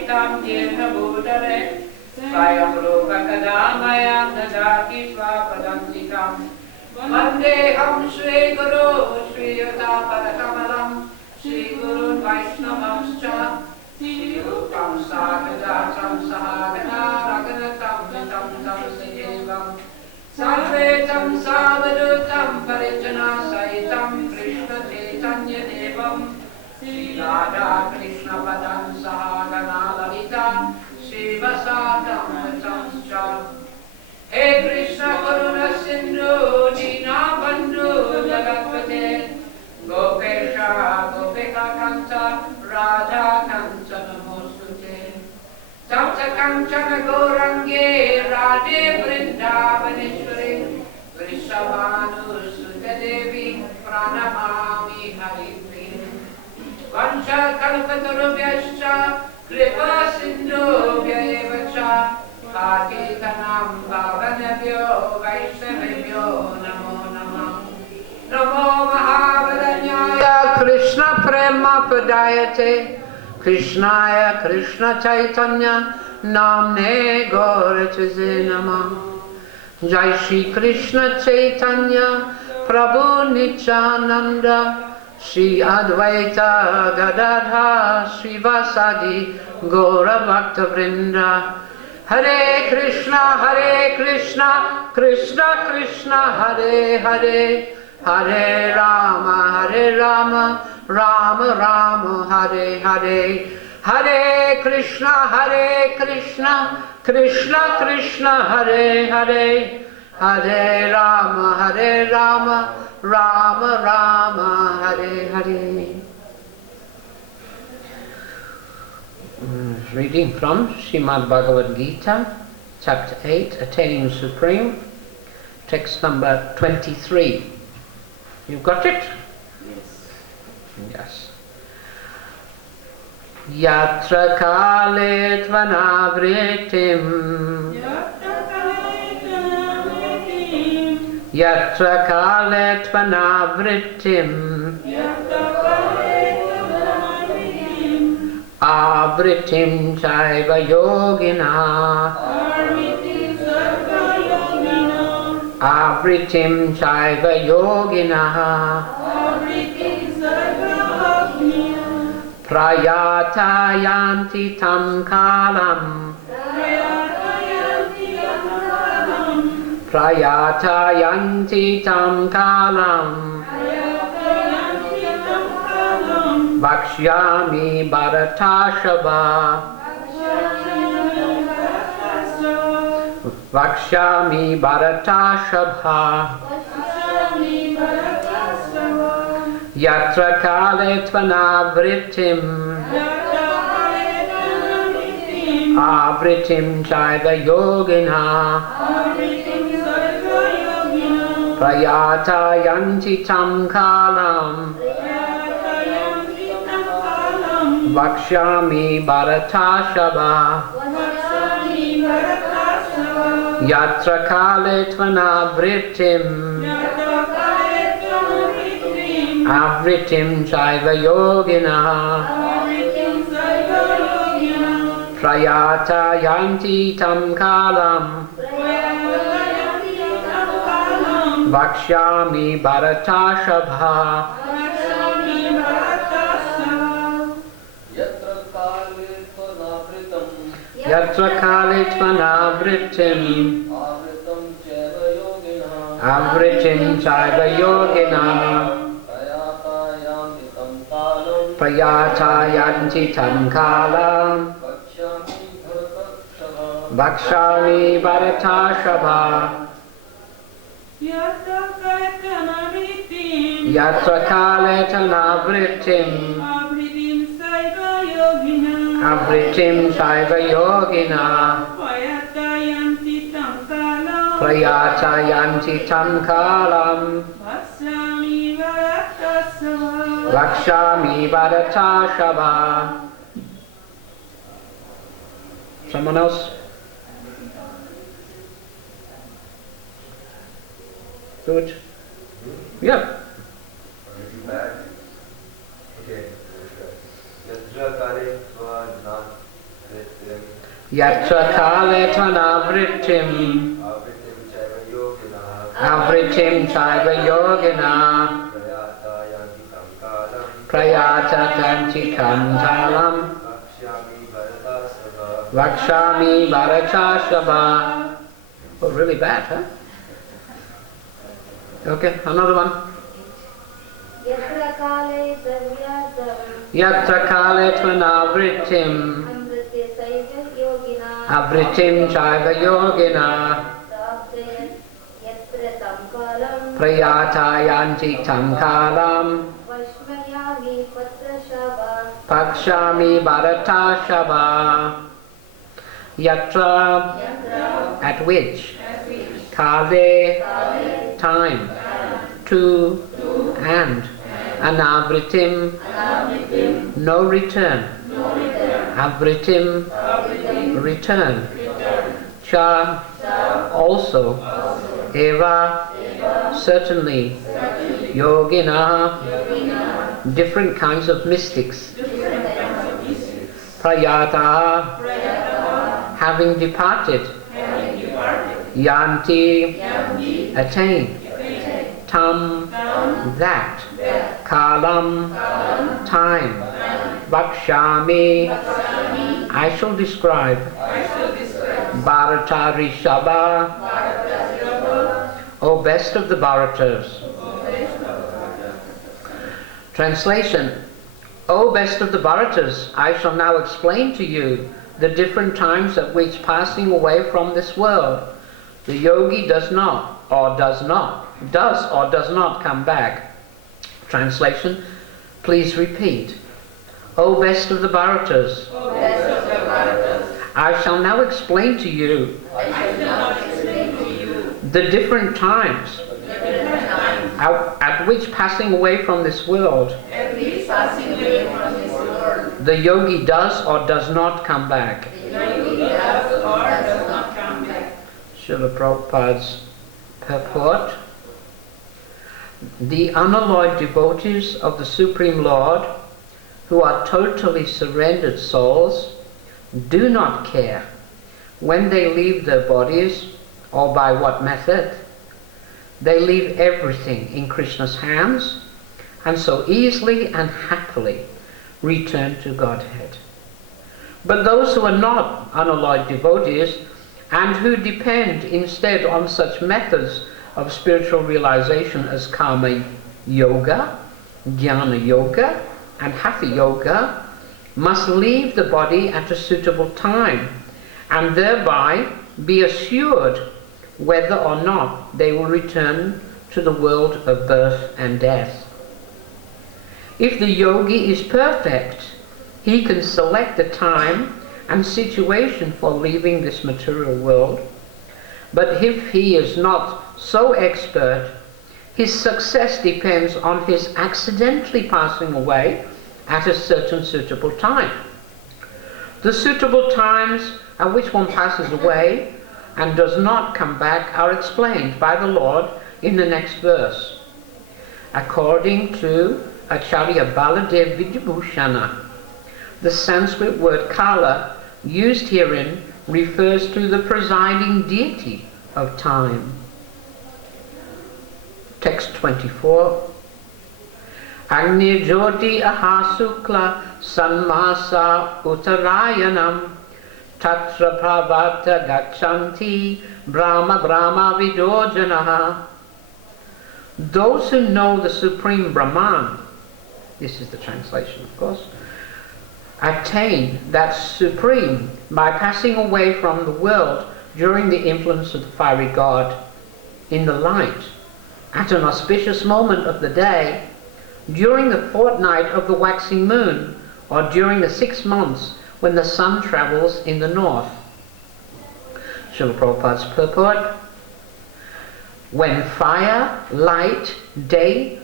स्थापितं येन भूतले स्वयं रूपकदामयं ददाति स्वापदन्तिकम् वन्देऽहं श्रीगुरो श्रीयुतापदकमलं श्रीगुरुन् वैष्णवंश्च श्रीरूपं साग्रजातं सहागना रघुनाथं तं सजीवम् सर्वेतं सावधूतं परिजनसहितं कृष्णचैतन्यदेवं श्रीराधा कृष्णपदं सहागना ललिता श्रीवसादं च हे कृष्ण करुणा सिन्धु दीनबन्धु जगत्पते गोपेश गोपिका कान्त राधा कान्त नमोस्तुते तप्त काञ्चन गौराङ्गे राधे वृन्दावनेश्वरी वृषभानुसुते देवी प्रणमामि हरिप्रिये वंशकल्पतरुभ्यश्च कृपा सिन्धुभ्य एव च पातितानां पावनेभ्यो वैष्णवेभ्यो नमो नमः नमो महावदन्याय कृष्ण प्रेम प्रदायते कृष्णाय कृष्ण चैतन्य नाम्ने गौरचते नमः जय श्री कृष्ण चैतन्य प्रभु नित्यानंद श्री अद्वैत गदाधर श्रीवासादि गौर भक्त वृंद हरे Krishna Krishna Krishna Hare Hare Hare Ram Ram Ram Hare Hare Hare Krishna Krishna Krishna Hare Hare Hare Ram Ram Ram Hare Hare. Reading from Srimad Bhagavad Gita, chapter 8, Attaining the Supreme, text number 23. You've got it? Yes. Yatra kale tvanavritim Yatra kale tvanavritim Avritim chaiva yogina Avritim chaiva yogina Prayata yanti tam kalam Prayata yanti tam kalam Vakshyami bharatashava Vakshyami bharatashava Yatra kale tvanavritim Avritim chaiva yogina Prayata yanti tam kalam Vakshyami bharatashava Yatra kale tvanavritim Avritim chaiva yogina Prayata yanti tam kalam Vakshyami bharatashava Yatra kale tvanavritim Avritim chaiva yogina Prayata yanti tam kalam Vakshami bharatashava Yatra kale tvanavritim Avritim chaiva yogina Prayata yanti tam kalam Vakshami bharatashava. Someone else? Good? Yeah. Okay. Yatra kale tva Yatra kale tvanavrittim avrittim chaiva yogina prayata tantikam talam vakshami bharachashava. Oh, really bad, huh? Okay, another one. Yatra kale tvanavrittim avrittim chaiva yogina prayata yanti tam kalam pakshami bharata shava. Yatra, at which, kale, time, to, and, anavritim, no return, avritim, return, cha, also, eva, certainly, yogina, different kinds of mystics, prayata, having departed, yanti, attain, tam, that, kalam, time, vakshami, I shall describe, bharata rishabha, O best of the Bharatas. Translation: O best of the Bharatas, I shall now explain to you the different times at which, passing away from this world, the yogi does or does not come back. Translation: Please repeat. O best of the Bharatas, I shall now explain to you the different times at which, passing away from this world, the yogi does or does not come back. Srila Prabhupada's purport: The unalloyed devotees of the Supreme Lord, who are totally surrendered souls, do not care when they leave their bodies or by what method. They leave everything in Krishna's hands and so easily and happily return to Godhead. But those who are not unalloyed devotees and who depend instead on such methods of spiritual realization as karma yoga, jnana yoga, and hatha yoga must leave the body at a suitable time and thereby be assured whether or not they will return to the world of birth and death. If the yogi is perfect, he can select the time and situation for leaving this material world. But if he is not so expert, his success depends on his accidentally passing away at a certain suitable time. The suitable times at which one passes away and does not come back are explained by the Lord in the next verse. According to Acharya Baladev Vidyabhushana, the Sanskrit word kala used herein refers to the presiding deity of time. Text 24. Agni Jyoti Ahasukla Sanmasa Uttarayanam Tatra Pravata Gachanti Brahma Vidojanaha. Those who know the Supreme Brahman, this is the translation of course, attain that Supreme by passing away from the world during the influence of the fiery god in the light, at an auspicious moment of the day, during the fortnight of the waxing moon, or during the 6 months when the sun travels in the north. Srila Prabhupada's purport: when fire, light, day,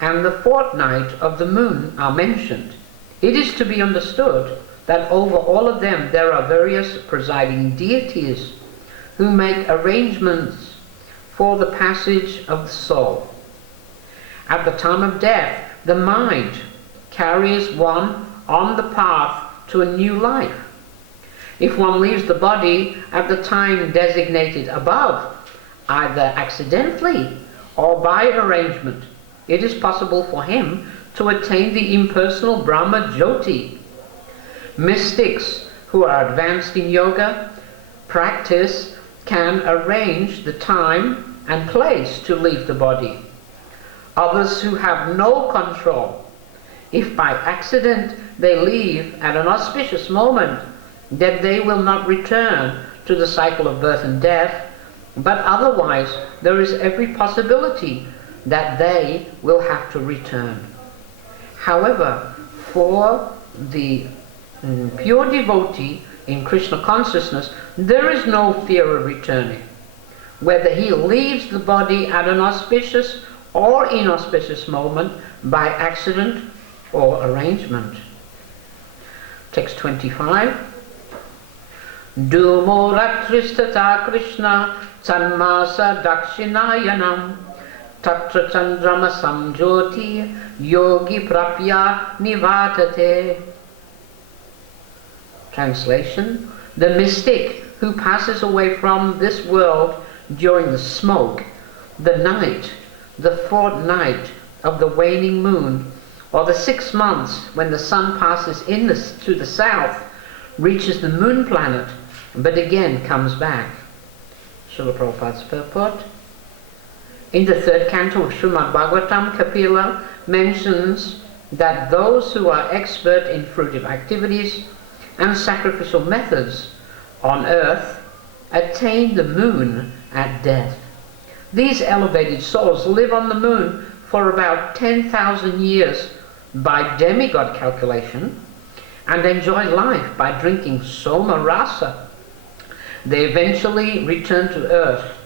and the fortnight of the moon are mentioned, it is to be understood that over all of them there are various presiding deities who make arrangements for the passage of the soul. At the time of death, the mind carries one on the path to a new life. If one leaves the body at the time designated above, either accidentally or by arrangement, it is possible for him to attain the impersonal Brahma Jyoti. Mystics who are advanced in yoga practice can arrange the time and place to leave the body. Others who have no control, if by accident they leave at an auspicious moment, then they will not return to the cycle of birth and death, but otherwise there is every possibility that they will have to return. However, for the pure devotee in Krishna consciousness, there is no fear of returning. Whether he leaves the body at an auspicious or inauspicious moment, by accident or arrangement. Text 25. Dumo ratristata Krishna Chanmasa Dakshinayanam Tatra Chandrama Samjoti Yogi Prapya Nivatate. Translation: the mystic who passes away from this world during the smoke, the night, the fortnight of the waning moon, or the 6 months when the sun passes to the south, reaches the moon planet, but again comes back. Srila Prabhupada's purport. In the 3rd canto of Srimad Bhagavatam, Kapila mentions that those who are expert in fruitive activities and sacrificial methods on earth attain the moon at death. These elevated souls live on the moon for about 10,000 years by demigod calculation and enjoy life by drinking soma rasa. They eventually return to earth.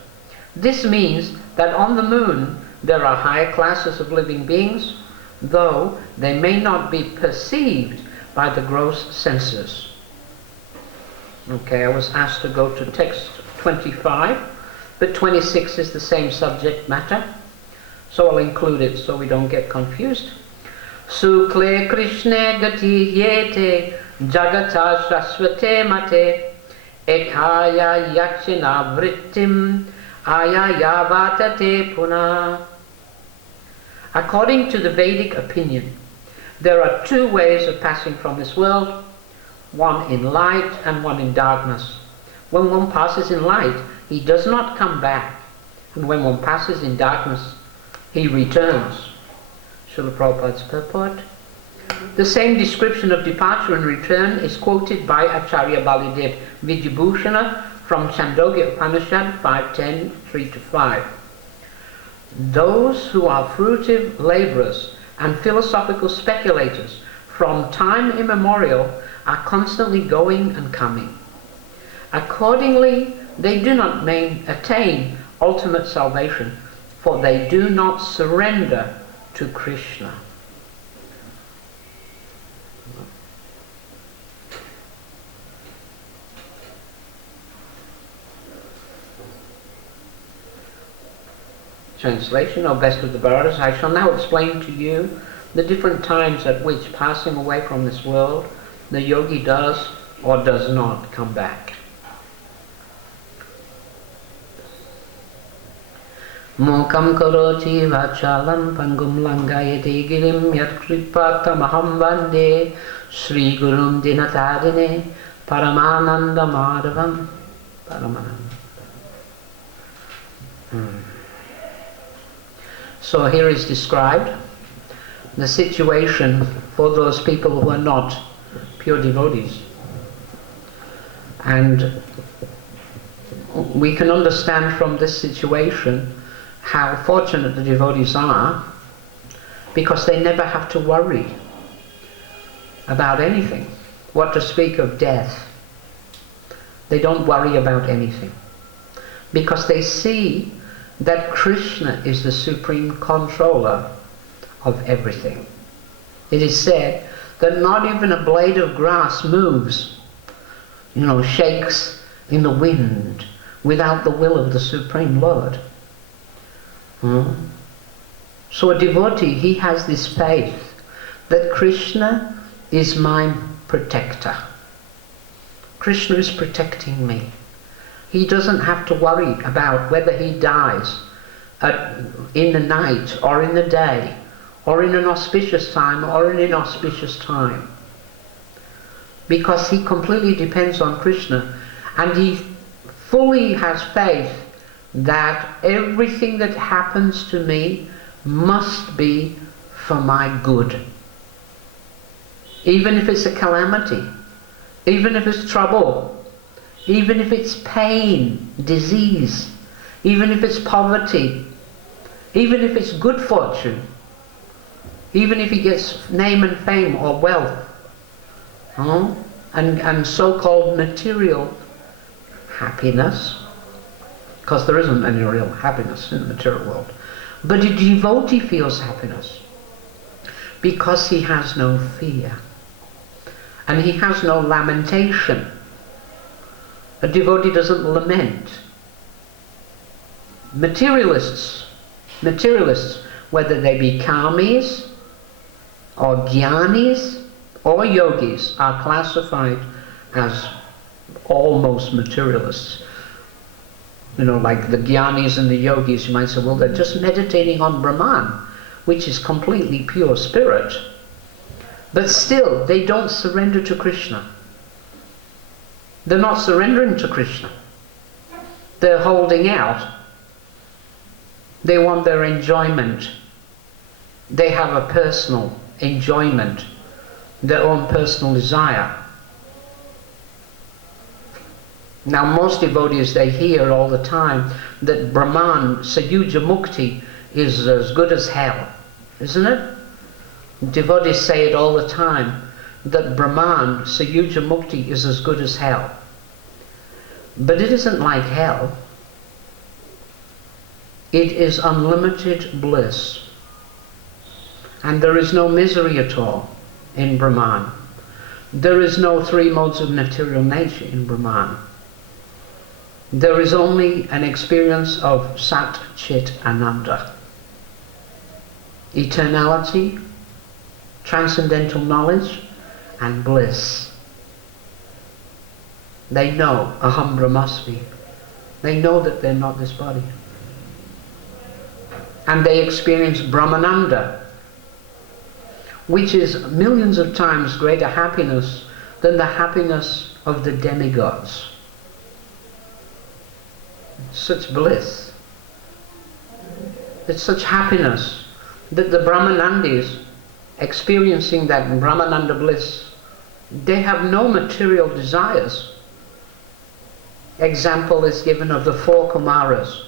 This means that on the moon there are higher classes of living beings, though they may not be perceived by the gross senses. Okay, I was asked to go to text 25, but 26 is the same subject matter, so I'll include it so we don't get confused. Sukle Krishna gati yete jagata shasvate mate ekaya yakshina vrittim ayayavatate puna. According to the Vedic opinion, there are 2 ways of passing from this world, one in light and one in darkness. When one passes in light, he does not come back, and when one passes in darkness, he returns. Srila Prabhupada's purport. The same description of departure and return is quoted by Acharya Balidev Vidyabhushana from Chandogya Upanishad 5.10, 3-5. Those who are fruitive laborers and philosophical speculators from time immemorial are constantly going and coming. Accordingly, they do not attain ultimate salvation, for they do not surrender to Krishna. Translation, O best of the Bharatas, I shall now explain to you the different times at which, passing away from this world, the yogi does or does not come back. Mukam karoti vachalam pangum langayate girim yat kripatamaham vande Sri Gurum Dinatadine Paramananda Madhavam Paramananda. So here is described the situation for those people who are not pure devotees. And we can understand from this situation how fortunate the devotees are, because they never have to worry about anything. What to speak of death? They don't worry about anything, because they see that Krishna is the supreme controller of everything. It is said that not even a blade of grass moves, shakes in the wind without the will of the Supreme Lord. So a devotee, he has this faith that Krishna is my protector. Krishna is protecting me. He doesn't have to worry about whether he dies in the night or in the day, or in an auspicious time or in an inauspicious time. Because he completely depends on Krishna, and he fully has faith that everything that happens to me must be for my good. Even if it's a calamity, even if it's trouble, even if it's pain, disease, even if it's poverty, even if it's good fortune, even if he gets name and fame or wealth, and so-called material happiness, because there isn't any real happiness in the material world. But a devotee feels happiness because he has no fear and he has no lamentation. A devotee doesn't lament. Materialists, whether they be karmis or jnanis or yogis, are classified as almost materialists. You know, like the jnanis and the yogis, you might say, well, they're just meditating on Brahman, which is completely pure spirit. But still, they don't surrender to Krishna. They're not surrendering to Krishna. They're holding out. They want their enjoyment. They have a personal enjoyment, their own personal desire. Now most devotees, they hear all the time that Brahman, Sayuja Mukti, is as good as hell, isn't it? Devotees say it all the time, that Brahman, Sayuja Mukti, is as good as hell. But it isn't like hell. It is unlimited bliss. And there is no misery at all in Brahman. There is no three modes of material nature in Brahman. There is only an experience of Sat Chit Ananda. Eternality, transcendental knowledge, and bliss. They know Aham Brahmasmi. They know that they're not this body. And they experience Brahmananda, which is millions of times greater happiness than the happiness of the demigods. Such bliss. It's such happiness that the Brahmanandis, experiencing that Brahmananda bliss, they have no material desires. Example is given of the four Kumaras.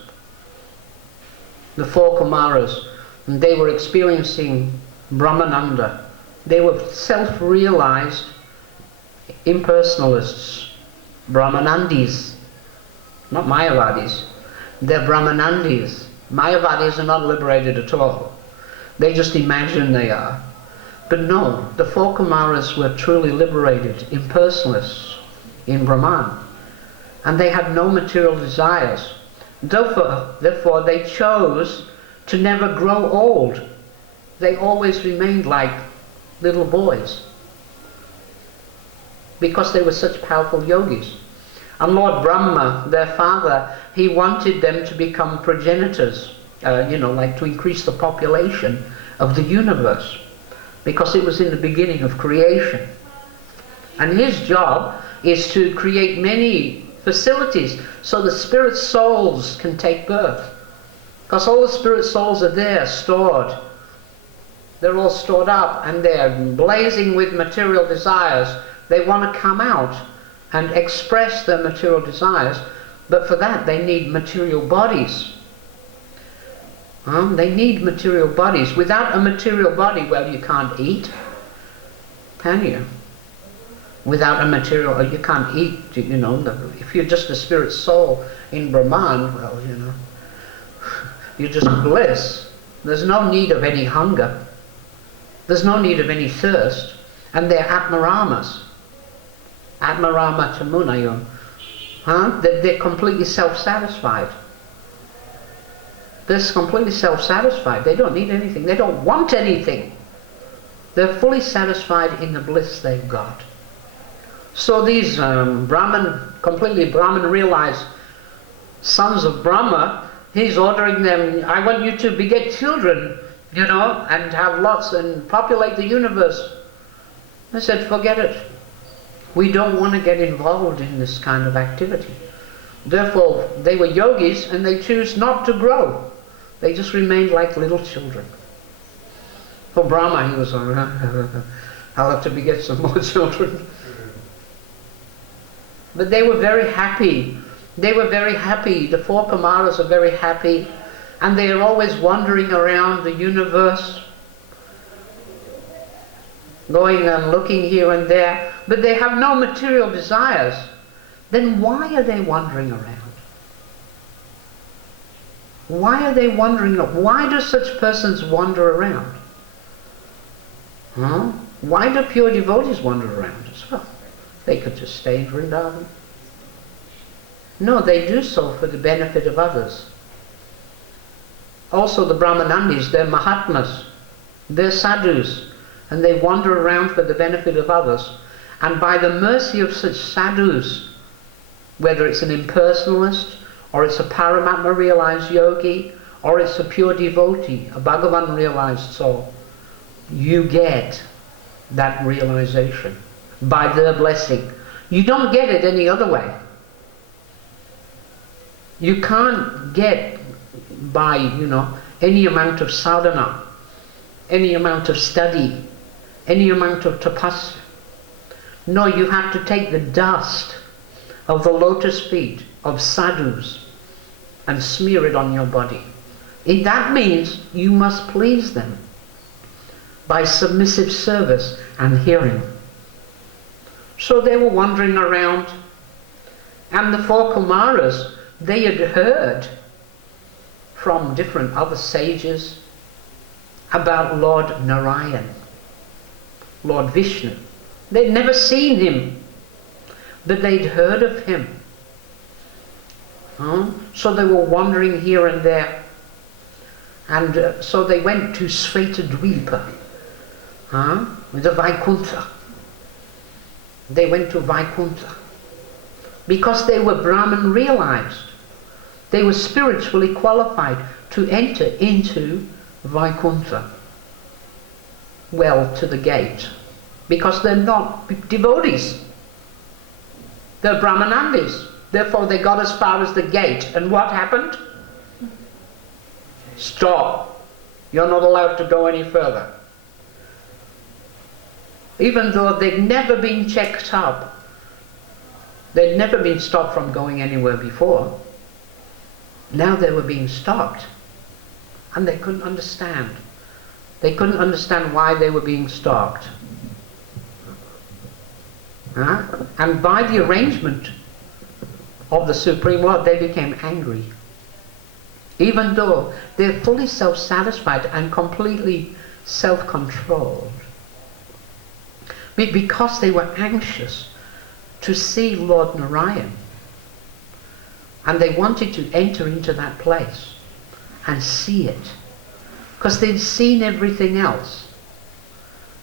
The four Kumaras, they were experiencing Brahmananda. They were self-realized impersonalists, Brahmanandis, not Mayavadis. They're Brahmanandis. Mayavadis are not liberated at all. They just imagine they are. But no, the four Kumaras were truly liberated, impersonalists in Brahman. And they had no material desires. Therefore, they chose to never grow old. They always remained like little boys, because they were such powerful yogis. And Lord Brahma, their father, he wanted them to become progenitors, like to increase the population of the universe, because it was in the beginning of creation. And his job is to create many facilities so the spirit souls can take birth. Because all the spirit souls are there, stored. They're all stored up and they're blazing with material desires. They want to come out and express their material desires, but for that they need material bodies. They need material bodies. Without a material body, well, you can't eat, can you? Without a material, you can't eat, if you're just a spirit soul in Brahman, well, you're just bliss. There's no need of any hunger. There's no need of any thirst. And they're Atmaramas. Atmarama Chamunayam. They're completely self-satisfied. They're completely self-satisfied. They don't need anything. They don't want anything. They're fully satisfied in the bliss they've got. So these completely Brahman realized sons of Brahma, he's ordering them, I want you to beget children, you know, and have lots and populate the universe. I said, forget it. We don't want to get involved in this kind of activity. Therefore, they were yogis and they choose not to grow. They just remained like little children. For Brahma, he was like, I'll have to beget some more children. But they were very happy. They were very happy. The four Kumaras are very happy. And they are always wandering around the universe, going and looking here and there. But they have no material desires. Then why are they wandering around? Why are they wandering? Why do such persons wander around? Huh? Why do pure devotees wander around as well? They could just stay in Vrindavan. No, they do so for the benefit of others. Also the Brahmanandis, they're Mahatmas, they're sadhus, and they wander around for the benefit of others. And by the mercy of such sadhus, whether it's an impersonalist, or it's a Paramatma realized yogi, or it's a pure devotee, a Bhagavan realized soul, you get that realization by their blessing. You don't get it any other way. You can't get by, you know, any amount of sadhana, any amount of study, any amount of tapasya. No, you have to take the dust of the lotus feet of sadhus and smear it on your body. And that means you must please them by submissive service and hearing. So they were wandering around, and the four Kumaras, they had heard from different other sages about Lord Narayan, Lord Vishnu. They'd never seen him, but they'd heard of him. So they were wandering here and there. And so they went to Svetadvipa, the Vaikuntha. They went to Vaikuntha because they were Brahman realized. They were spiritually qualified to enter into Vaikuntha. Well, to the gate. Because they're not devotees. They're Brahmanandis. Therefore they got as far as the gate. And what happened? Stop. You're not allowed to go any further. Even though they'd never been checked up. They'd never been stopped from going anywhere before. Now they were being stopped. And they couldn't understand. They couldn't understand why they were being stopped. And by the arrangement of the Supreme Lord, they became angry. Even though they're fully self-satisfied and completely self-controlled. Because they were anxious to see Lord Narayan. And they wanted to enter into that place and see it. Because they'd seen everything else.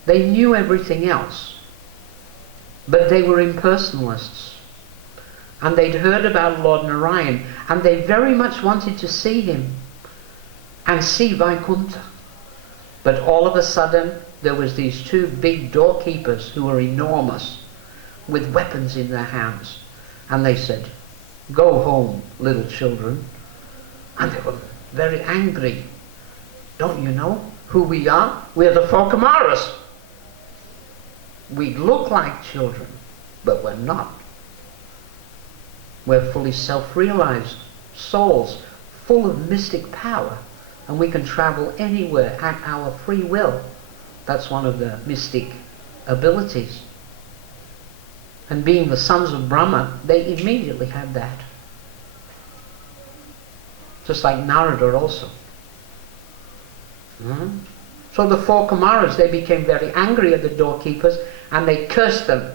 They knew everything else. But they were impersonalists. And they'd heard about Lord Narayan. And they very much wanted to see him. And see Vaikuntha. But all of a sudden, there was these two big doorkeepers who were enormous, with weapons in their hands. And they said, "Go home, little children." And they were very angry. "Don't you know who we are? We're the four Kumaras. We look like children, but we're not. We're fully self-realized souls, full of mystic power, and we can travel anywhere at our free will." That's one of the mystic abilities. And being the sons of Brahma, they immediately had that. Just like Narada also. So the four Kumaras, they became very angry at the doorkeepers and they cursed them.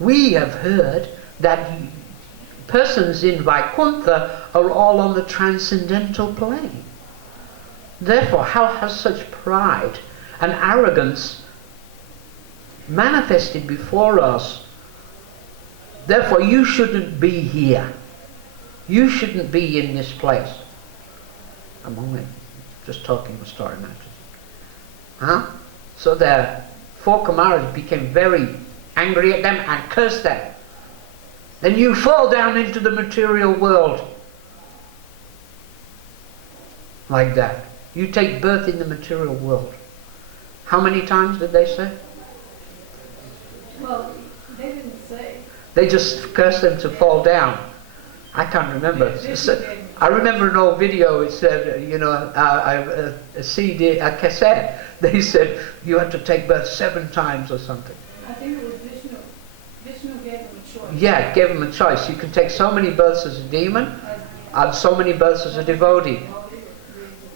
"We have heard that persons in Vaikuntha are all on the transcendental plane. Therefore, how has such pride and arrogance manifested before us Therefore, you shouldn't be here. You shouldn't be in this place. I'm only just talking the story matters. Huh? So the four Kumaras became very angry at them and cursed them. Then you fall down into the material world. Like that. You take birth in the material world. How many times did they say? Well, they didn't say. They just cursed them to fall down. I can't remember. I remember an old video. It said, you know, a CD, a cassette. They said you had to take birth 7 times or something. I think it was Vishnu. Vishnu gave them a choice. Yeah, gave them a choice. You can take so many births as a demon and so many births as a devotee.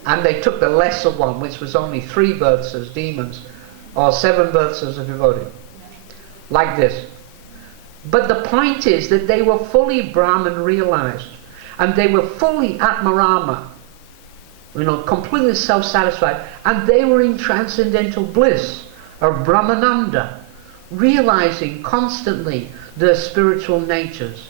And they took the lesser one, which was only 3 births as demons or 7 births as a devotee. Like this. But the point is that they were fully Brahman realized. And they were fully Atmarama. You know, completely self-satisfied. And they were in transcendental bliss, or Brahmananda, realizing constantly their spiritual natures.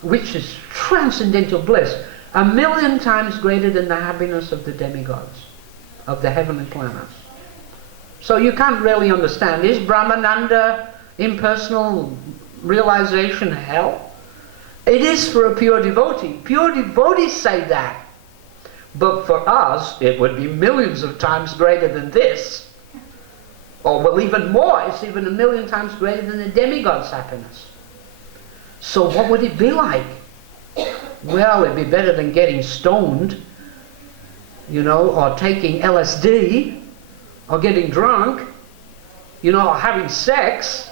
Which is transcendental bliss. 1,000,000 times greater than the happiness of the demigods, of the heavenly planets. So you can't really understand, is Brahmananda impersonal realization hell? It is for a pure devotee. Pure devotees say that. But for us, it would be millions of times greater than this. Or well, even more. It's even 1,000,000 times greater than the demigod's happiness. So what would it be like? Well, it'd be better than getting stoned, you know, or taking LSD, or getting drunk, you know, or having sex.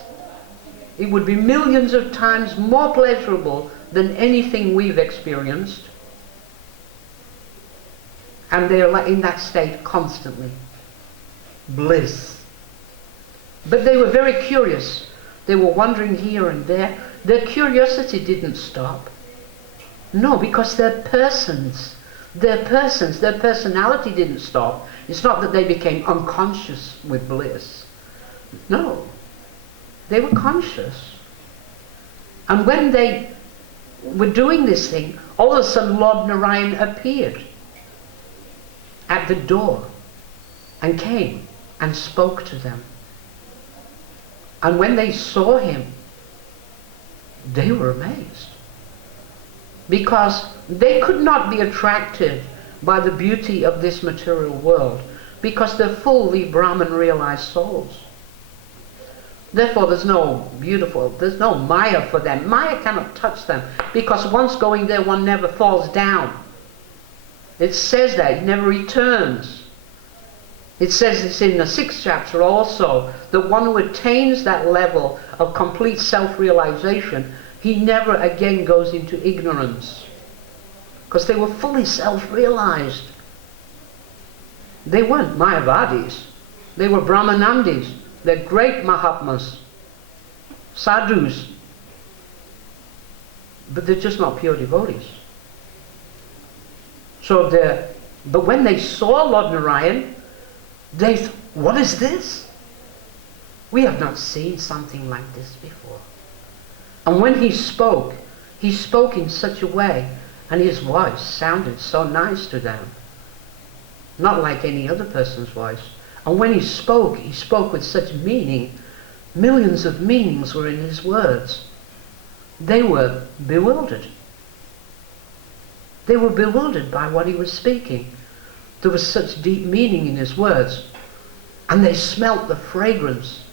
It would be millions of times more pleasurable than anything we've experienced. And they're like in that state constantly. Bliss. But they were very curious. They were wandering here and there. Their curiosity didn't stop. No, because they're persons. They're persons. Their personality didn't stop. It's not that they became unconscious with bliss. No. They were conscious. And when they were doing this thing, all of a sudden Lord Narayan appeared at the door and came and spoke to them. And when they saw him, they were amazed. Because they could not be attracted by the beauty of this material world, because they're fully Brahman realized souls. Therefore there's no Maya for them. Maya cannot touch them, because once going there one never falls down. It says that, it never returns. It says this in the 6th chapter also, that one who attains that level of complete self-realization, he never again goes into ignorance. Because they were fully self-realized. They weren't Mayavadis. They were Brahmanandis. They're great Mahatmas. Sadhus. But they're just not pure devotees. But when they saw Lord Narayan, they thought, what is this? We have not seen something like this before. And when he spoke in such a way, and his voice sounded so nice to them. Not like any other person's voice. And when he spoke with such meaning. Millions of meanings were in his words. They were bewildered. They were bewildered by what he was speaking. There was such deep meaning in his words. And they smelt the fragrance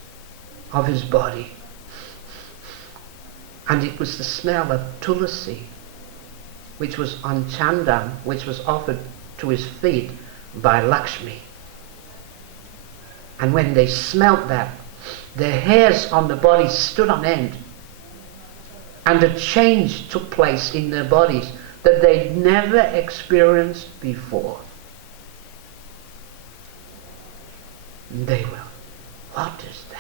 of his body. And it was the smell of tulasi, which was on chandan, which was offered to his feet by Lakshmi. And when they smelt that, their hairs on the body stood on end. And a change took place in their bodies that they'd never experienced before. And they were, what is that?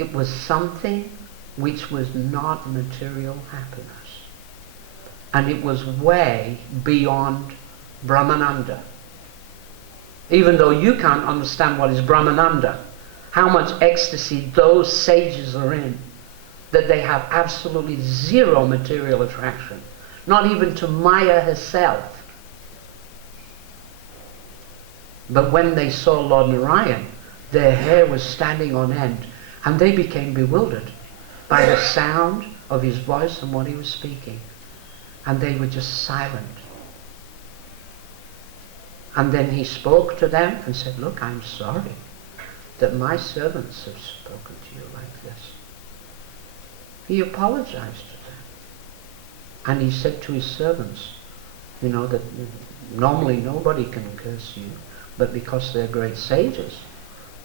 It was something which was not material happiness. And it was way beyond Brahmananda. Even though you can't understand what is Brahmananda, how much ecstasy those sages are in, that they have absolutely zero material attraction, not even to Maya herself. But when they saw Lord Narayan, their hair was standing on end, and they became bewildered by the sound of his voice and what he was speaking. And they were just silent. And then he spoke to them and said, look, I'm sorry that my servants have spoken to you like this. He apologized to them. And he said to his servants, you know, that normally nobody can curse you, but because they're great sages,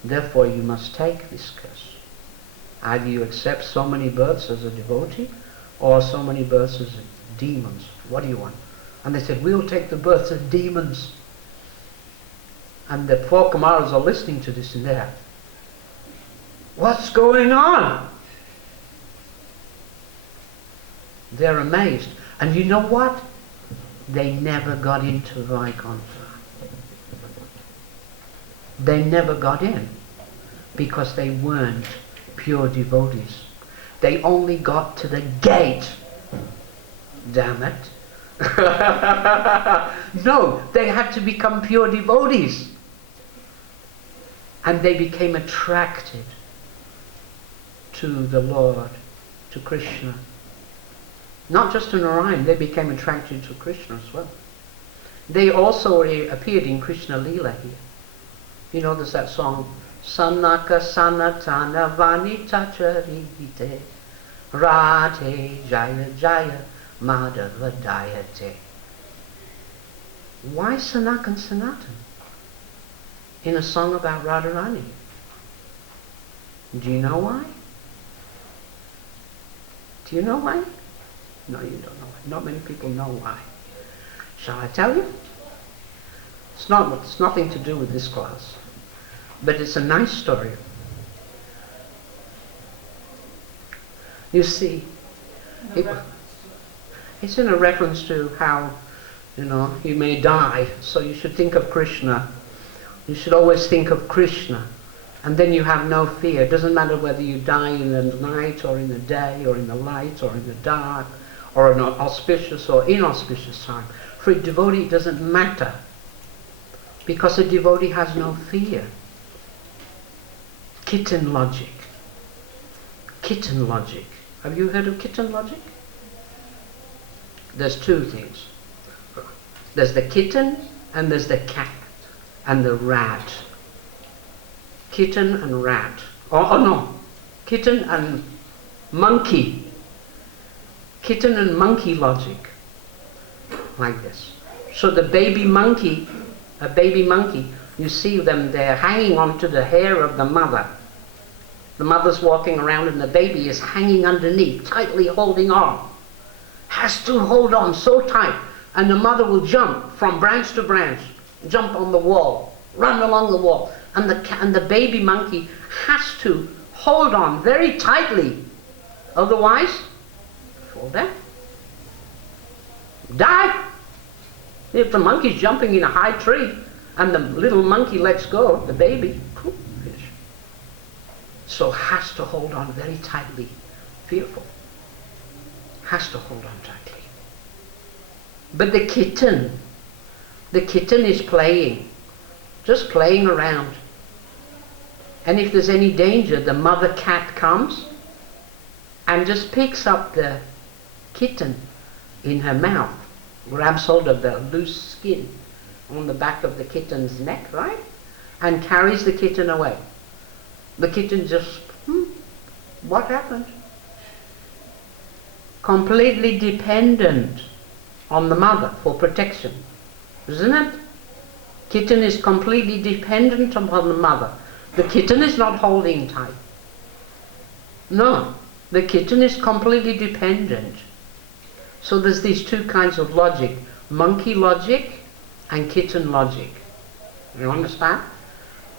therefore you must take this curse. Either you accept so many births as a devotee, or so many births as demons. What do you want? And they said, we'll take the births of demons. And the four Kumaras are listening to this and there. What's going on? They're amazed. And you know what? They never got into Vaikuntha. They never got in because they weren't pure devotees. They only got to the gate. Damn it. No, they had to become pure devotees. And they became attracted to the Lord, to Krishna. Not just to Narayan, they became attracted to Krishna as well. They also appeared in Krishna Leela here. You know, there's that song, Sanaka Sanatana Vanita Charite Radhe Jaya Jaya Madhava Dayate. Why Sanaka and Sanatan in a song about Radharani? Do you know why? Do you know why? No, you don't know why. Not many people know why. Shall I tell you? It's nothing to do with this class. But it's a nice story. You see, it's in a reference to how, you know, you may die, so you should think of Krishna. You should always think of Krishna, and then you have no fear. It doesn't matter whether you die in the night, or in the day, or in the light, or in the dark, or an auspicious or inauspicious time. For a devotee, it doesn't matter, because a devotee has no fear. Kitten logic. Kitten logic. Have you heard of kitten logic? There's two things. There's the kitten and there's the cat and the rat. Kitten and rat. Oh no. Kitten and monkey. Kitten and monkey logic. Like this. So the baby monkey, a baby monkey, you see them, they're hanging onto the hair of the mother. The mother's walking around and the baby is hanging underneath, tightly holding on. Has to hold on so tight. And the mother will jump from branch to branch, jump on the wall, run along the wall. And the baby monkey has to hold on very tightly. Otherwise, fall down. Die. If the monkey's jumping in a high tree and the little monkey lets go, the baby, finish. So has to hold on very tightly. Fearful. Has to hold on tightly. But the kitten is playing. Just playing around. And if there's any danger, the mother cat comes and just picks up the kitten in her mouth, grabs hold of the loose skin on the back of the kitten's neck, right? And carries the kitten away. The kitten just, what happened? Completely dependent on the mother for protection, isn't it? Kitten is completely dependent upon the mother. The kitten is not holding tight. No, the kitten is completely dependent. So there's these two kinds of logic, monkey logic and kitten logic. You understand?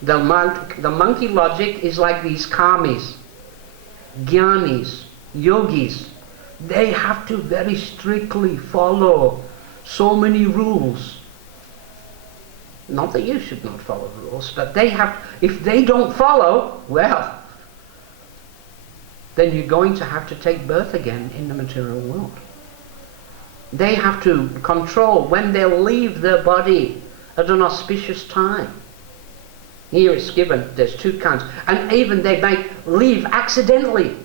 The monkey logic is like these karmis, jnanis, yogis. They have to very strictly follow so many rules. Not that you should not follow rules, but they have, if they don't follow, well, then you're going to have to take birth again in the material world. They have to control when they'll leave their body at an auspicious time. Here it's given, there's two kinds. And even they may leave accidentally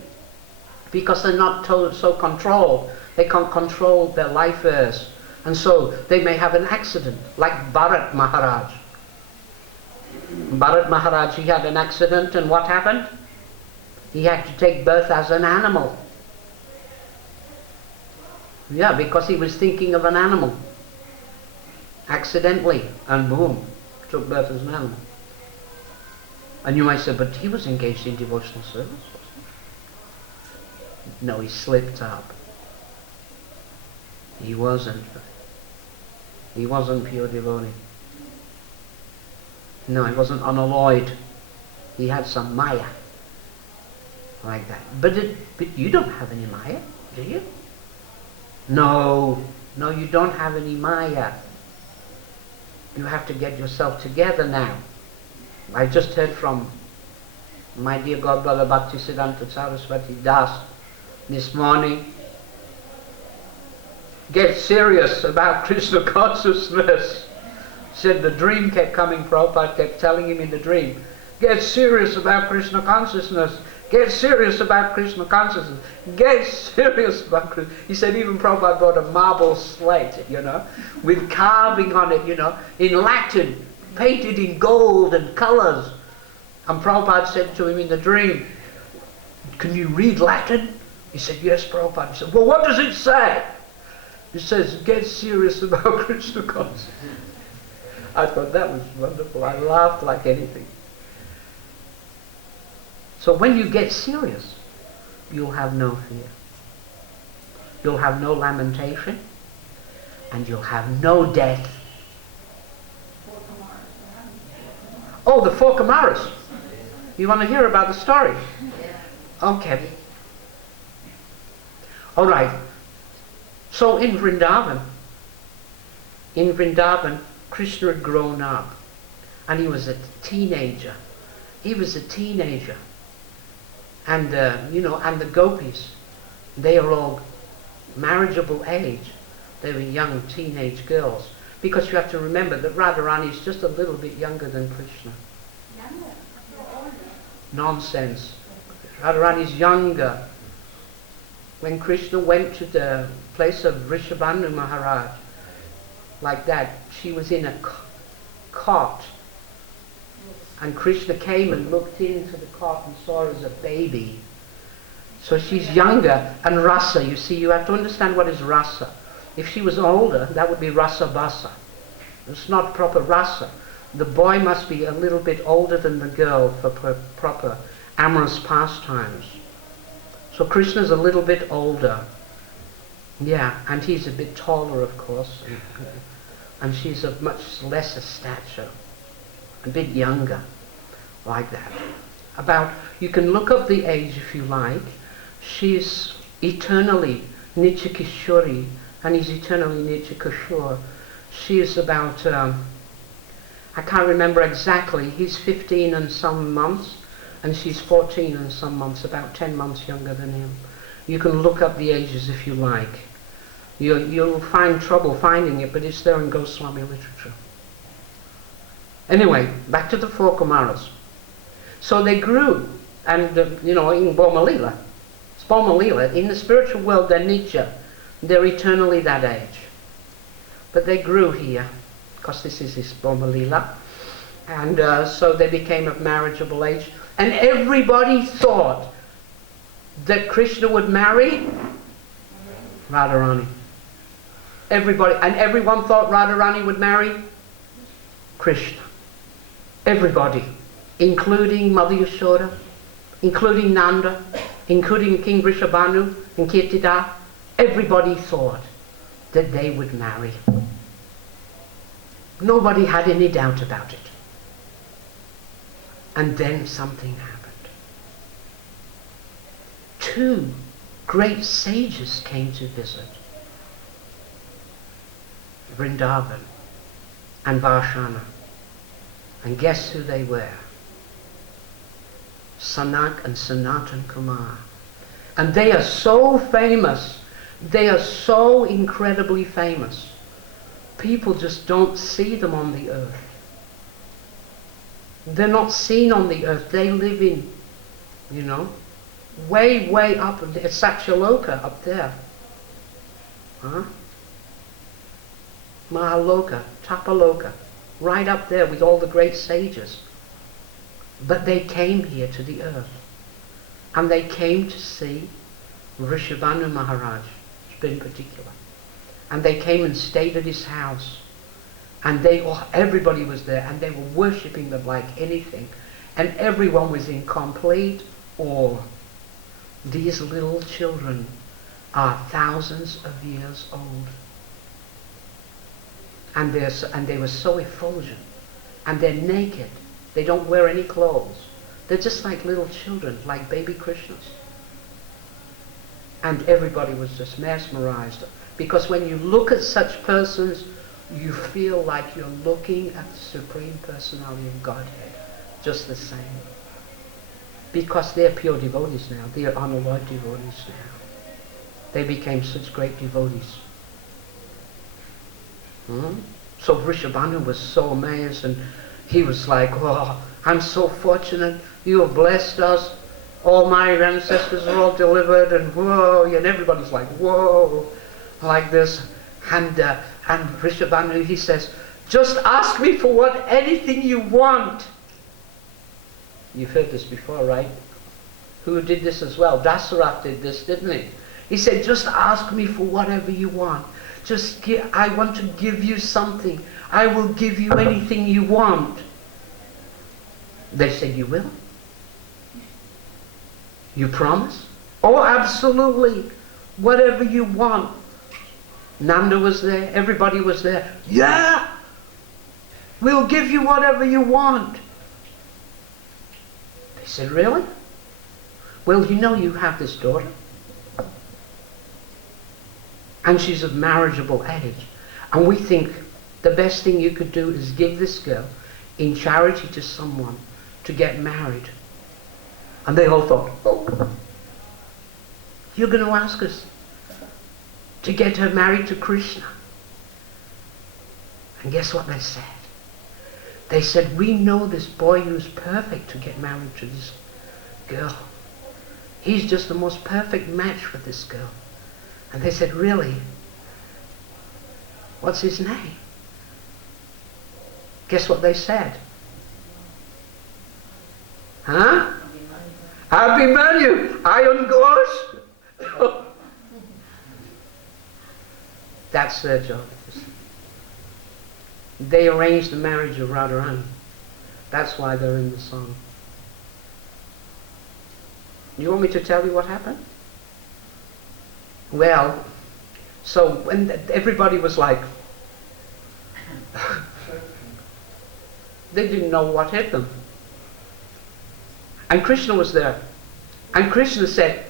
because they're not so controlled. They can't control their life heirs. And so they may have an accident, like Bharat Maharaj. Bharat Maharaj, he had an accident, and what happened? He had to take birth as an animal. Yeah, because he was thinking of an animal. Accidentally, and boom, took birth as an animal. And you might say, but he was engaged in devotional service, wasn't he? No, he slipped up. He wasn't. He wasn't pure devotee. No, he wasn't unalloyed. He had some maya. Like that. But you don't have any maya, do you? No, you don't have any maya. You have to get yourself together now. I just heard from my dear godbrother Bhaktisiddhanta Saraswati Das this morning. Get serious about Krishna consciousness. Said the dream kept coming, Prabhupada kept telling him in the dream, get serious about Krishna consciousness. Get serious about Krishna consciousness. Get serious about Krishna. He said even Prabhupada brought a marble slate, with carving on it, in Latin, painted in gold and colours. And Prabhupada said to him in the dream, can you read Latin? He said, yes, Prabhupada. He said, well, what does it say? It says, get serious about Krishna consciousness. I thought that was wonderful. I laughed like anything. So when you get serious, you'll have no fear. You'll have no lamentation, and you'll have no death. Oh, the four Kumaras. You want to hear about the story? Okay. All right. So in Vrindavan, Krishna had grown up, and he was a teenager. And and the gopis, they are all marriageable age. They were young teenage girls. Because you have to remember that Radharani is just a little bit younger than Krishna. Nonsense. Radharani is younger. When Krishna went to the place of Vrishabhanu Maharaj, like that, she was in a cot. And Krishna came and looked into the cot and saw her as a baby. So she's younger. And rasa, you see, you have to understand what is rasa. If she was older, that would be rasa basa. It's not proper rasa. The boy must be a little bit older than the girl for proper amorous pastimes. So Krishna's a little bit older. Yeah, and he's a bit taller, of course. And she's of much lesser stature. A bit younger, like that. You can look up the age if you like. She's eternally Nityakishori, and he's eternally Nityakishore. She is about, I can't remember exactly, he's 15 and some months, and she's 14 and some months, about 10 months younger than him. You can look up the ages if you like. You'll find trouble finding it, but it's there in Goswami literature. Anyway, back to the four Kumaras. So they grew, and in Bhaumalila. It's Bhaumalila. In the spiritual world, they're Nitya. They're eternally that age. But they grew here, because this is his Bhaumalila. And so they became of marriageable age. And everybody thought that Krishna would marry Radharani. Everybody, and everyone thought Radharani would marry Krishna. Everybody, including Mother Yashoda, including Nanda, including King Vrishabhanu and Kirtida. Everybody thought that they would marry. Nobody had any doubt about it. And then something happened. Two great sages came to visit Vrindavan and Varshana. And guess who they were? Sanak and Sanatan Kumar. And they are so famous. They are so incredibly famous. People just don't see them on the earth. They're not seen on the earth. They live in, you know, way, way up. It's Satyaloka up there. Huh? Mahaloka, Tapaloka, right up there with all the great sages. But they came here to the earth. And they came to see Vrishabhanu Maharaj in particular. And they came and stayed at his house. And everybody was there, and they were worshipping them like anything. And everyone was in complete awe. These little children are thousands of years old. And they were so effulgent. And they're naked. They don't wear any clothes. They're just like little children, like baby Krishnas. And everybody was just mesmerized. Because when you look at such persons, you feel like you're looking at the Supreme Personality of Godhead. Just the same. Because they're pure devotees now. They are unalloyed devotees now. They became such great devotees. So Vrishabhanu was so amazed, and he was like, oh, I'm so fortunate. You have blessed us. All my ancestors are all delivered, and whoa, and everybody's like, whoa, like this. And Vrishabhanu, he says, just ask me for anything you want. You've heard this before, right? Who did this as well? Dasarath did this, didn't he? He said, just ask me for whatever you want. I want to give you something. I will give you anything you want. They said, you will? You promise? Oh, absolutely. Whatever you want. Nanda was there. Everybody was there. Yeah! We'll give you whatever you want. They said, really? Well, you know you have this daughter. And she's of marriageable age. And we think the best thing you could do is give this girl in charity to someone to get married. And they all thought, oh, you're going to ask us to get her married to Krishna. And guess what they said? They said, we know this boy who's perfect to get married to this girl. He's just the most perfect match for this girl. And they said, really? What's his name? Guess what they said? Huh? Abhimanyu, Iron Ghosh. That's their job. They arranged the marriage of Radharani. That's why they're in the song. You want me to tell you what happened? Well, so when everybody was like, they didn't know what hit them. And Krishna was there. And Krishna said,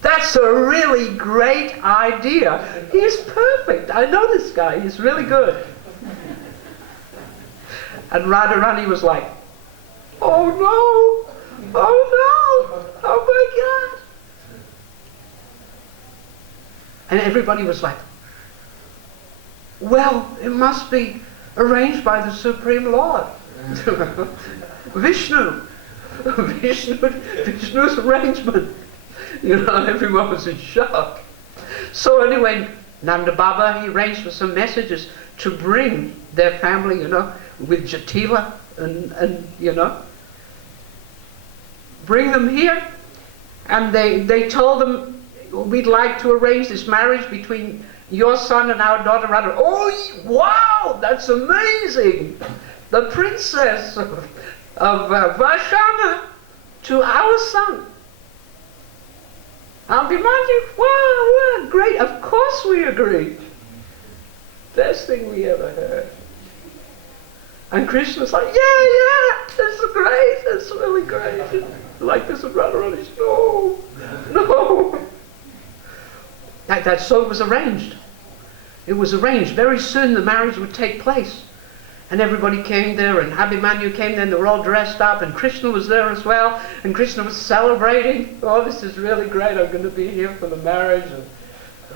that's a really great idea. He's perfect. I know this guy. He's really good. And Radharani was like, oh no, oh no, oh my God. And everybody was like, well, it must be arranged by the Supreme Lord. Vishnu's arrangement. You know, everyone was in shock. So anyway, Nanda Baba, he arranged for some messages to bring their family, you know, with Jatila and you know, bring them here. And they told them, we'd like to arrange this marriage between your son and our daughter Radha. Oh, wow, that's amazing. The princess of Vashana to our son. Abhimanyu, wow, great, of course we agree. Best thing we ever heard. And Krishna's like, yeah, that's great, that's really great. Like this of Radharani, no. So it was arranged. It was arranged. Very soon the marriage would take place. And everybody came there, and Abhimanyu came there, and they were all dressed up, and Krishna was there as well, and Krishna was celebrating. Oh, this is really great, I'm going to be here for the marriage. And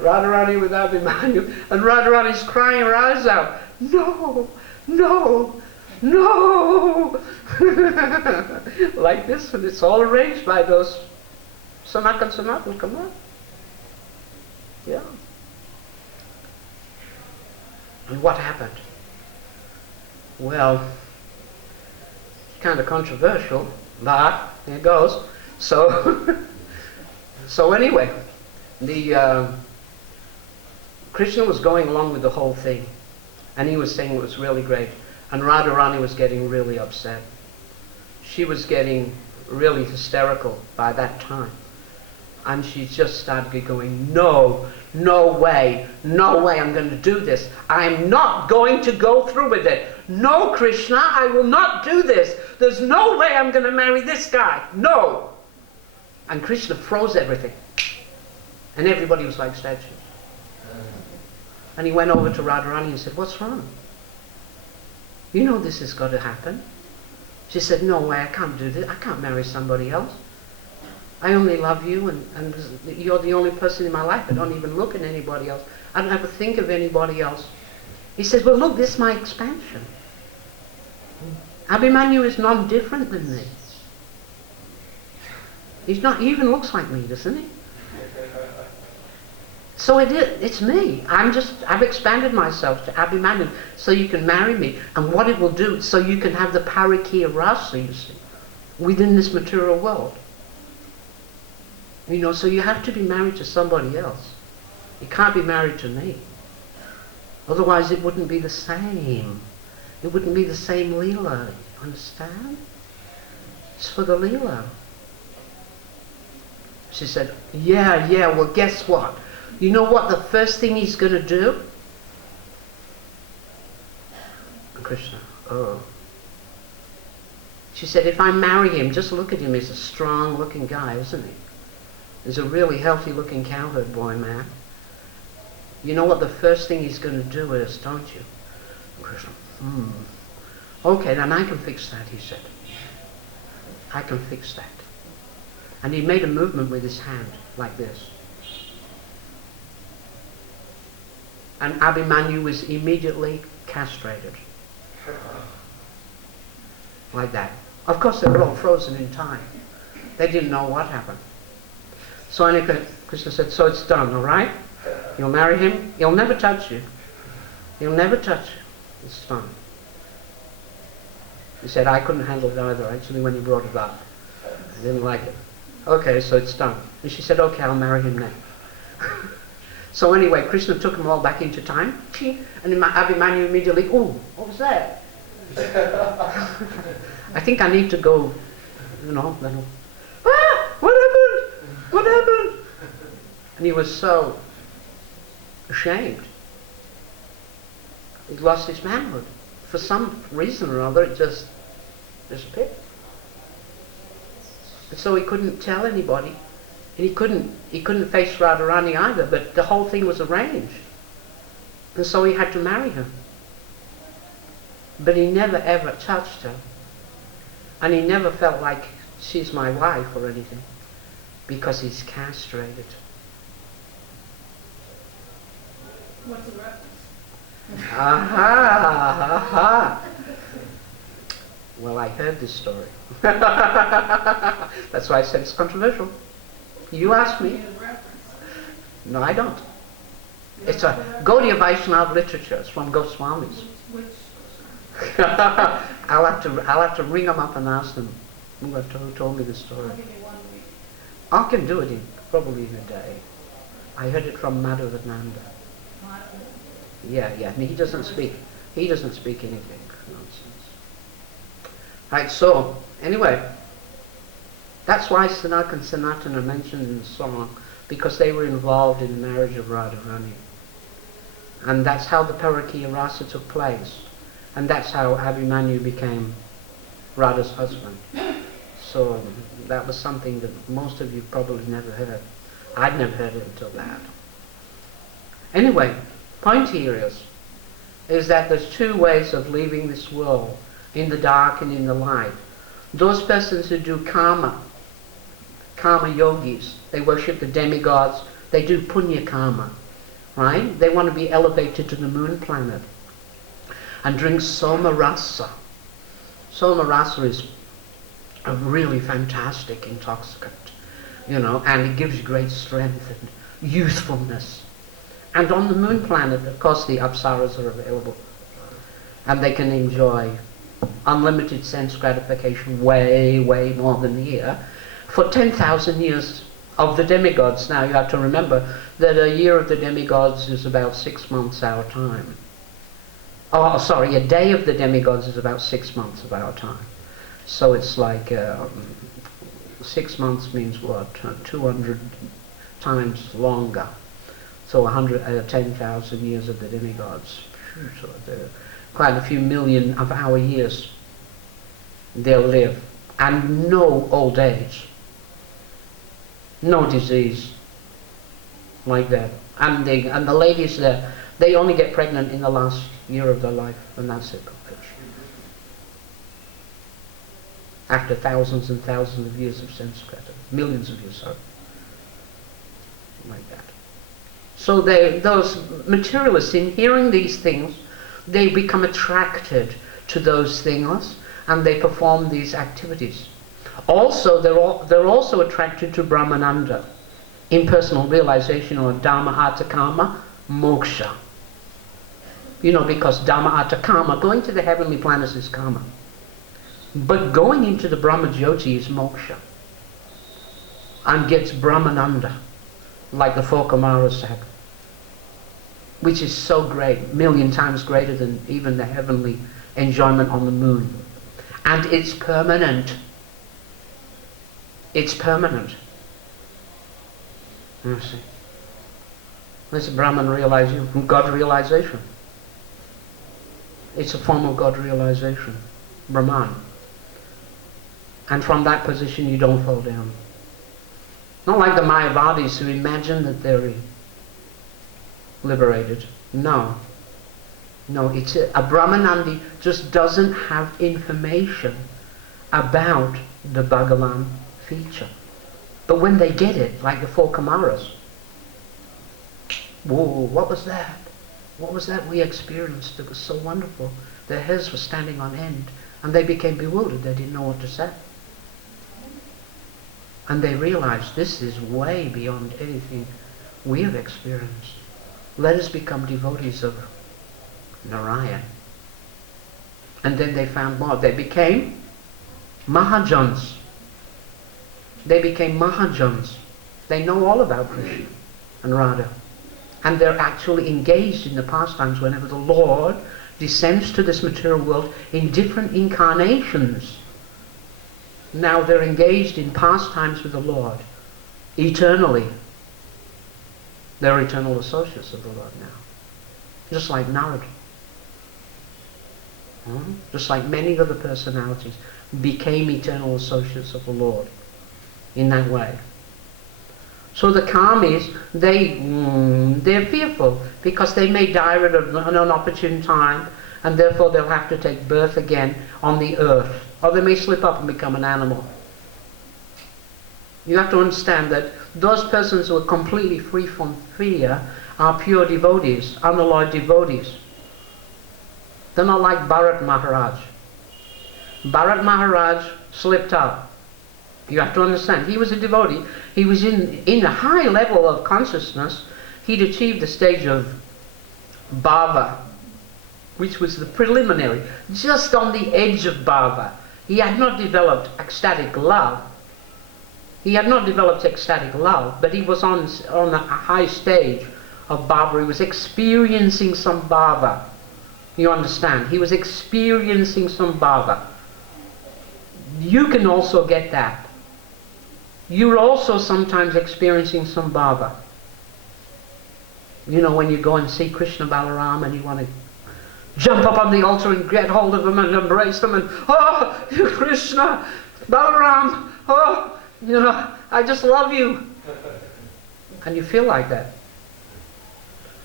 Radharani with Abhimanyu, and Radharani's crying her eyes out. No, no, no! Like this, and it's all arranged by those Sanak and Sanat will come up. Yeah. And what happened? Well, kind of controversial, but here goes. So, so anyway, the Krishna was going along with the whole thing, and he was saying it was really great, and Radharani was getting really upset. She was getting really hysterical by that time, and she just started going, no, no way, I'm going to do this. I'm not going to go through with it. No, Krishna, I will not do this. There's no way I'm going to marry this guy. No. And Krishna froze everything. And everybody was like statues. And he went over to Radharani and said, what's wrong? You know this has got to happen. She said, no way, I can't do this. I can't marry somebody else. I only love you, and you're the only person in my life. I don't even look at anybody else. I don't ever think of anybody else. He says, well, look, this is my expansion. Abhimanyu is non-different than me. He's not, he even looks like me, doesn't he? So it's me. I've expanded myself to Abhimanyu so you can marry me. And what it will do, so you can have the Parakiya Rasa, you see, within this material world. You know, so you have to be married to somebody else. You can't be married to me. Otherwise it wouldn't be the same. It wouldn't be the same Leela. You understand? It's for the Leela. She said, yeah, well guess what? You know what the first thing he's going to do? And Krishna, oh. She said, if I marry him, just look at him, he's a strong looking guy, isn't he? He's a really healthy looking cowherd boy, man. You know what the first thing he's going to do is, don't you? And Krishna, okay, then I can fix that, he said. I can fix that. And he made a movement with his hand, like this. And Abhimanyu was immediately castrated. Like that. Of course, they were all frozen in time. They didn't know what happened. So anyway, Krishna said, so it's done, all right? You'll marry him. He'll never touch you. He'll never touch you. It's done. He said, I couldn't handle it either, actually, when he brought it up. I didn't like it. Okay, so it's done. And she said, okay, I'll marry him now. So anyway, Krishna took them all back into time. And Abhimanyu immediately, oh, what was that? I think I need to go, you know, what happened? What happened? And he was so ashamed. He lost his manhood. For some reason or other, it just disappeared. And so he couldn't tell anybody. And he couldn't face Radharani either, but the whole thing was arranged. And so he had to marry her. But he never ever touched her. And he never felt like she's my wife or anything, because he's castrated. What's the reference? Aha! Well, I heard this story. That's why I said it's controversial. You asked me. No, I don't. It's a Gaudiya Vaishnava literature. It's from Goswamis. I'll have to ring them up and ask them who told me the story. I can do it probably in a day. I heard it from Madhavananda. Yeah. He doesn't speak anything. Nonsense. Right. So anyway, that's why Sanak and Sanatan are mentioned in the song, because they were involved in the marriage of Radharani. And that's how the Parakiya Rasa took place. And that's how Abhimanyu became Radha's husband. So that was something that most of you probably never heard. I'd never heard it until that. Anyway, point here is is that there's two ways of leaving this world, in the dark and in the light. Those persons who do karma yogis, they worship the demigods, they do punya karma, right? They want to be elevated to the moon planet and drink soma rasa. Soma rasa is a really fantastic intoxicant, and it gives you great strength and youthfulness. And on the moon planet, of course, the apsaras are available, and they can enjoy unlimited sense gratification way, way more than here for 10,000 years of the demigods. Now you have to remember that a year of the demigods is about 6 months our time. Oh, sorry, a day of the demigods is about 6 months of our time. So it's like 6 months means what? 200 times longer. So 10,000 years of the demigods. So quite a few million of our years they'll live, and no old age, no disease like that. And the ladies there, they only get pregnant in the last year of their life, and that's it. After thousands and thousands of years of sense gratification, millions of years, sorry, like that. So those materialists, in hearing these things, they become attracted to those things, and they perform these activities. Also, they're also attracted to Brahmananda, impersonal realization, or Dhamma Artha Kama Moksha. Because Dhamma Artha Kama, going to the heavenly planets, is karma. But going into the Brahma Jyoti is moksha, and gets Brahmananda, like the four Kumaras said, which is so great, million times greater than even the heavenly enjoyment on the moon. And it's permanent. It's permanent. You see. This is Brahman realization, God realization. It's a form of God realization, Brahman. And from that position you don't fall down. Not like the Mayavadis who imagine that they're liberated. No, it's a Brahmanandi just doesn't have information about the Bhagavan feature. But when they get it, like the four Kumaras, whoa, what was that? What was that we experienced? It was so wonderful. Their hairs were standing on end, and they became bewildered. They didn't know what to say. And they realized this is way beyond anything we have experienced. Let us become devotees of Narayan. And then they found more. They became Mahajans. They became Mahajans. They know all about Krishna and Radha. And they're actually engaged in the pastimes whenever the Lord descends to this material world in different incarnations. Now they're engaged in pastimes with the Lord eternally. They're eternal associates of the Lord now. Just like Narad. Just like many other personalities became eternal associates of the Lord in that way. So the karmis, they're fearful because they may die at an opportune time, and therefore they'll have to take birth again on the earth. Or they may slip up and become an animal. You have to understand that those persons who are completely free from fear are pure devotees, unalloyed devotees. They're not like Bharat Maharaj. Bharat Maharaj slipped up. You have to understand, he was a devotee. He was in a high level of consciousness. He'd achieved the stage of bhava, which was the preliminary, just on the edge of bhava. He had not developed ecstatic love. He had not developed ecstatic love, but he was on a high stage of bhava. He was experiencing some bhava. You understand? He was experiencing some bhava. You can also get that. You're also sometimes experiencing some bhava. When you go and see Krishna Balaram and you want to jump up on the altar and get hold of them and embrace them and, oh, Krishna, Balaram, oh, I just love you. And you feel like that.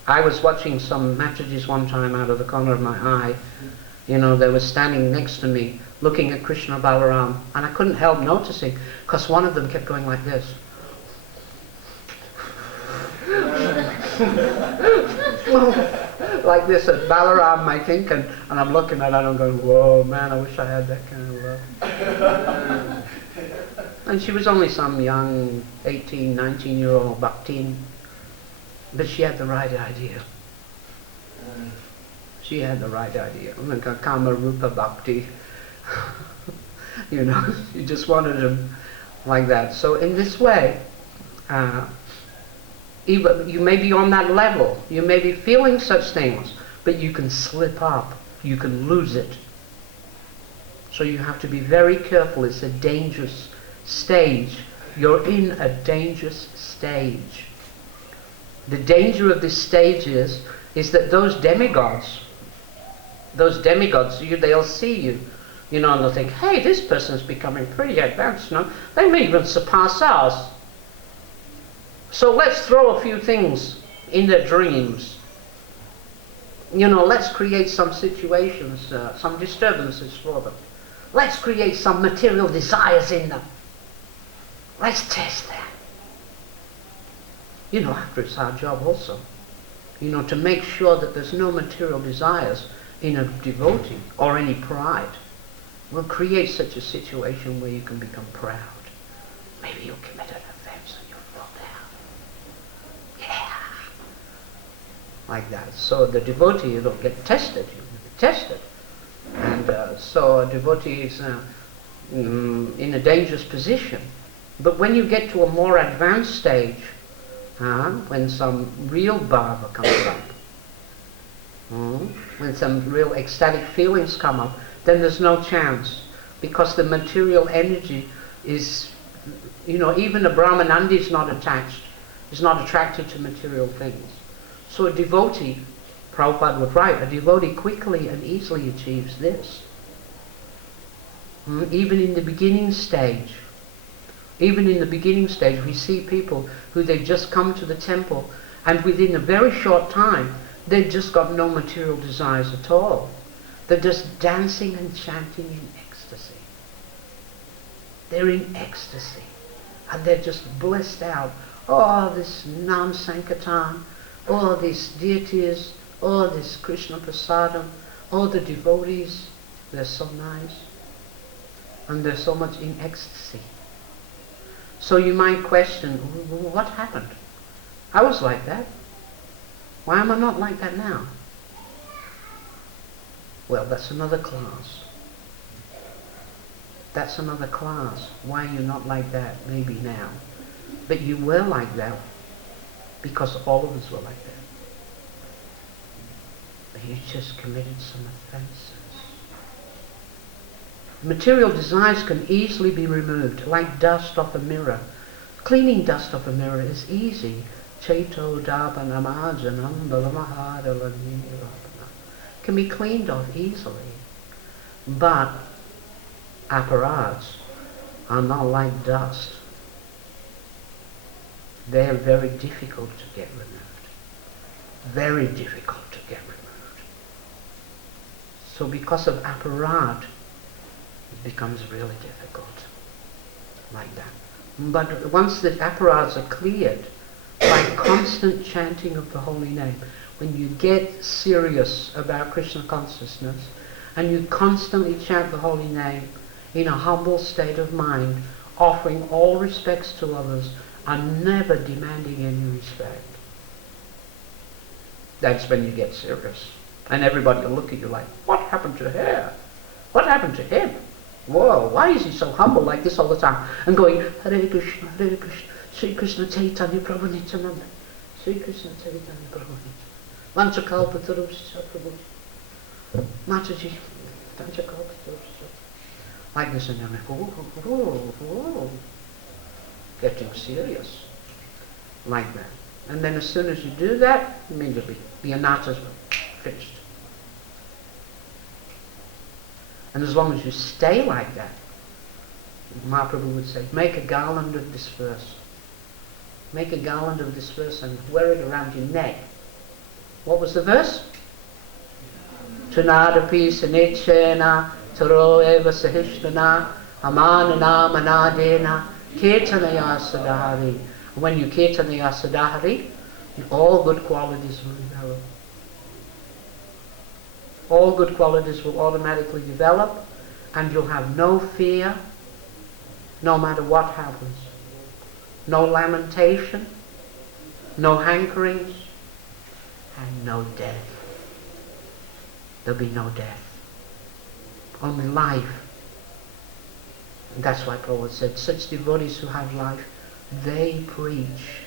I was watching some Matajis one time out of the corner of my eye. You know, they were standing next to me, looking at Krishna Balaram, and I couldn't help noticing, because one of them kept going like this. Like this at Balaram, I think, and I'm looking at it and I'm going, whoa, man, I wish I had that kind of love. And she was only some young 18, 19-year-old bhaktin, but she had the right idea. She had the right idea. Like a Kama Rupa Bhakti. You know, she just wanted him like that. So in this way, even you may be on that level, you may be feeling such things, but you can slip up, you can lose it. So you have to be very careful. It's a dangerous stage. You're in a dangerous stage. The danger of this stage is that those demigods, they'll see you, you know, and they'll think, hey, this person's becoming pretty advanced, you know? They may even surpass us. So let's throw a few things in their dreams. You know, let's create some situations, some disturbances for them. Let's create some material desires in them. Let's test that. You know, after it's our job also, you know, to make sure that there's no material desires in a devotee or any pride. We'll create such a situation where you can become proud. Maybe you'll commit an offense and you'll fall down. Yeah. Like that. So the devotee will get tested. You'll get tested. And so a devotee is in a dangerous position. But when you get to a more advanced stage, when some real bhava comes up, when some real ecstatic feelings come up, then there's no chance, because the material energy is, you know, even a Brahmanandi is not attached, is not attracted to material things. So a devotee, Prabhupada would write, a devotee quickly and easily achieves this. Even in the beginning stage. Even in the beginning stage, we see people who they've just come to the temple, and within a very short time, they've just got no material desires at all. They're just dancing and chanting in ecstasy. They're in ecstasy. And they're just blissed out. Oh, this Nam Sankirtan, all these deities, all this Krishna Prasadam, all the devotees, they're so nice. And they're so much in ecstasy. So you might question, what happened? I was like that. Why am I not like that now? Well, that's another class. That's another class. Why are you not like that maybe now? But you were like that because all of us were like that. But you just committed some offenses. Material desires can easily be removed, like dust off a mirror. Cleaning dust off a mirror is easy. Cheto dapanamadjanam balamahadalanirapana. Can be cleaned off easily. But apparatus are not like dust. They are very difficult to get removed. Very difficult to get removed. So because of apparat, it becomes really difficult. Like that. But once the apparats are cleared, by constant chanting of the holy name, when you get serious about Krishna consciousness, and you constantly chant the holy name in a humble state of mind, offering all respects to others, and never demanding any respect, that's when you get serious. And everybody will look at you like, what happened to her? What happened to him? Whoa, why is he so humble like this all the time? And going, Hare Krishna, Sri Krishna Chaitanya Prabhu Nityananda, Sri Krishna Chaitanya Prabhu Nityananda, Vanchakalpa Tarupsya Prabhu, Mataji, Vanchakalpa Tarupsya. Like this, and they're like, whoa, getting serious. Like that. And then as soon as you do that, immediately, the anatas were finished. And as long as you stay like that, Mahaprabhu would say, make a garland of this verse. Make a garland of this verse and wear it around your neck. What was the verse? Tunadapi sanichena taro eva sahishnana amanana manadena ketanaya sadhari. When you ketanaya sadhari, all good qualities will develop. All good qualities will automatically develop, and you'll have no fear, no matter what happens. No lamentation, no hankerings, and no death. There'll be no death. Only life. And that's why Prabhu said, such devotees who have life, they preach.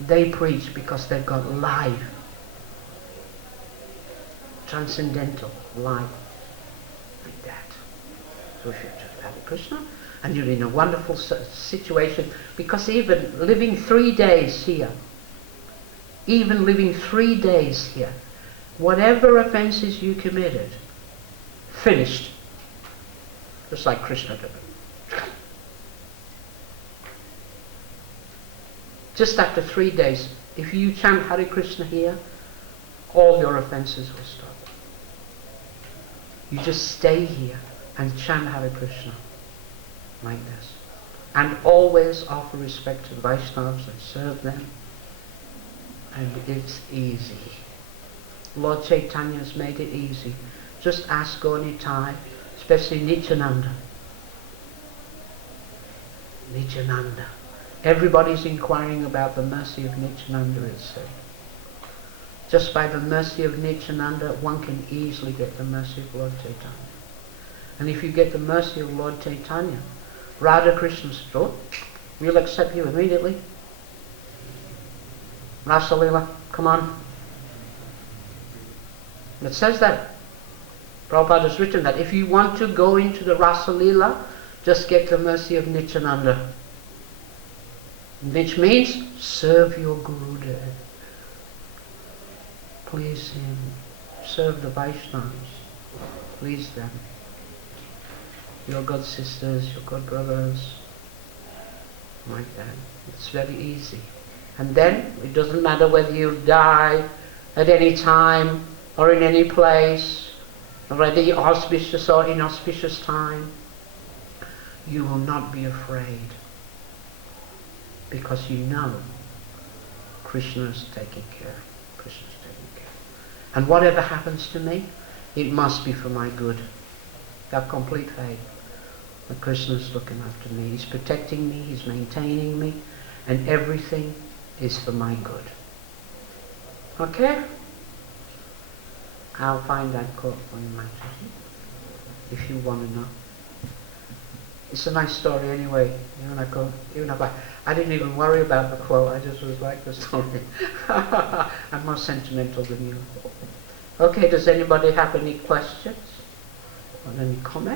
They preach because they've got life. Transcendental life. Like that. So if you're just Hare Krishna, and you're in a wonderful situation, because even living 3 days here, even living 3 days here, whatever offenses you committed, finished. Just like Krishna did. Just after 3 days, if you chant Hare Krishna here, all your offenses will stop. You just stay here and chant Hare Krishna like this. And always offer respect to the Vaishnavas and serve them. And it's easy. Lord Chaitanya's made it easy. Just ask Gaunitai, especially Nityananda. Nityananda. Everybody's inquiring about the mercy of Nityananda, it's said. Just by the mercy of Nityananda, one can easily get the mercy of Lord Chaitanya. And if you get the mercy of Lord Chaitanya, Radha Krishna said, oh, we'll accept you immediately. Rasalila, come on. It says that. Prabhupada has written that if you want to go into the Rasalila, just get the mercy of Nityananda. Which means, serve your Gurudev. Please him. Serve the Vaishnavas. Please them. Your god sisters, your god brothers. Like that. It's very easy. And then, it doesn't matter whether you die at any time or in any place, or at the auspicious or inauspicious time. You will not be afraid. Because you know Krishna is taking care. Krishna is taking care. And whatever happens to me, it must be for my good. That complete faith that Krishna is looking after me. He's protecting me, he's maintaining me, and everything is for my good. Okay? I'll find that quote for you, Mataji, if you want to know. It's a nice story anyway. I didn't even worry about the quote, I just was like the story. I'm more sentimental than you. Okay, does anybody have any questions? Or any comments?